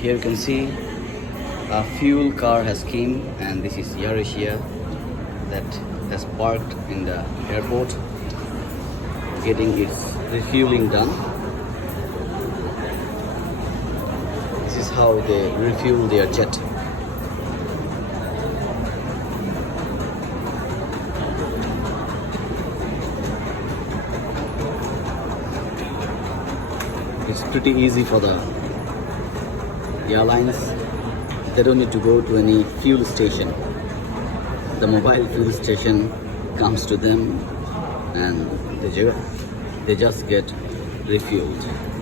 Here you can see a fuel car has came, and this is Air Asia that has parked in the airport getting its refueling done. This is how they refuel their jet. It's pretty easy for the airlines. They don't need to go to any fuel station. The mobile fuel station comes to them and they just get refueled.